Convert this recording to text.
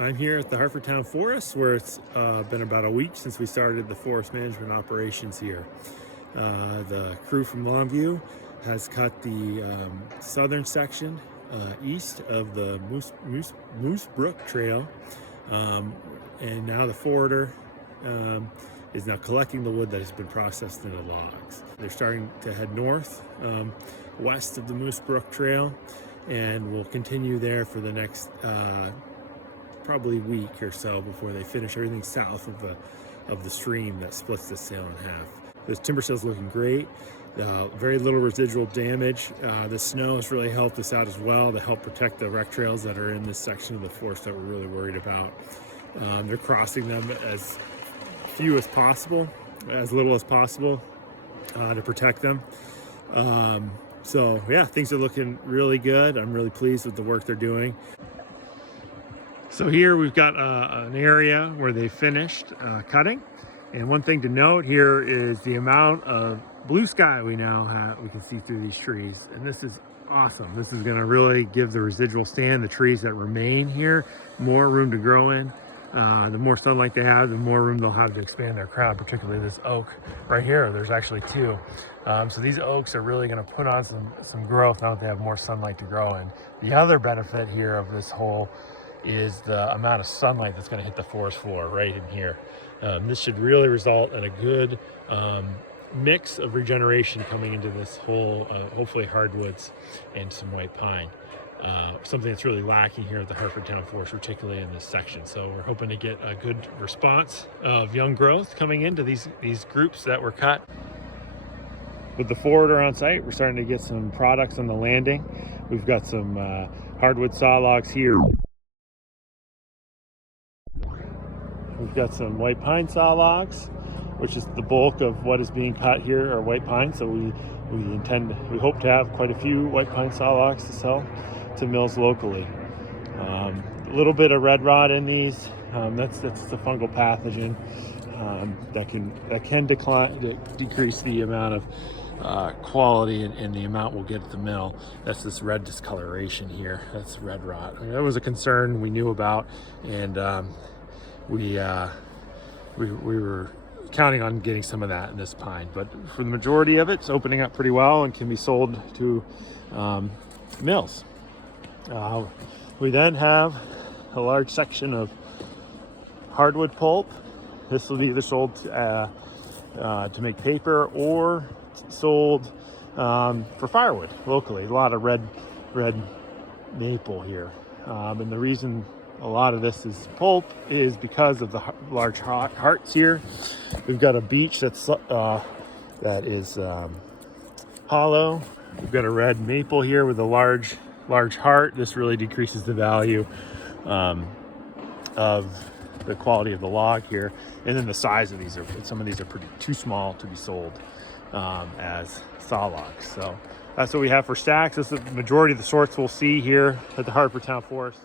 I'm here at the Hartford Town Forest, where it's been about a week since we started the forest management operations here. The crew from Longview has cut the southern section east of the Moose Brook Trail, and now the forwarder is now collecting the wood that has been processed into logs. They're starting to head north, west of the Moose Brook Trail, and will continue there for the next probably week or so before they finish everything south of the stream that splits the sale in half. The timber sale's looking great. Very little residual damage. The snow has really helped us out as well to help protect the rec trails that are in this section of the forest that we're really worried about. They're crossing them as few as possible, as little as possible, to protect them. So yeah, things are looking really good. I'm really pleased with the work they're doing. So here we've got an area where they finished cutting, and one thing to note here is the amount of blue sky we now have. We can see through these trees, and this is awesome. This is going to really give the residual stand, the trees that remain here, more room to grow in. The more sunlight they have, the more room they'll have to expand their crown, particularly this oak right here. There's actually two. So these oaks are really going to put on some growth now that they have more sunlight to grow in. The other benefit here of this whole is the amount of sunlight that's going to hit the forest floor right in here. This should really result in a good mix of regeneration coming into this whole, hopefully hardwoods and some white pine. Something that's really lacking here at the Hartford Town Forest, particularly in this section. So we're hoping to get a good response of young growth coming into these groups that were cut. With the forwarder on site, we're starting to get some products on the landing. We've got some hardwood saw logs here. We've got some white pine saw logs, which is the bulk of what is being cut here, are white pine. So we hope to have quite a few white pine saw logs to sell to mills locally. A little bit of red rot in these. That's the fungal pathogen that can decrease the amount of quality and the amount we'll get at the mill. That's this red discoloration here. That's red rot. I mean, that was a concern we knew about, and we were counting on getting some of that in this pine, but for the majority of it, it's opening up pretty well and can be sold to mills. We then have a large section of hardwood pulp. This will be either sold to make paper or sold for firewood locally. A lot of red maple here, and the reason a lot of this is pulp is because of the large hearts here. We've got a beech that is hollow. We've got a red maple here with a large heart. This really decreases the value of the quality of the log here, and then the size of these some of these are too small to be sold as saw logs. So that's what we have for stacks. This is the majority of the sorts we'll see here at the Hartford Town Forest.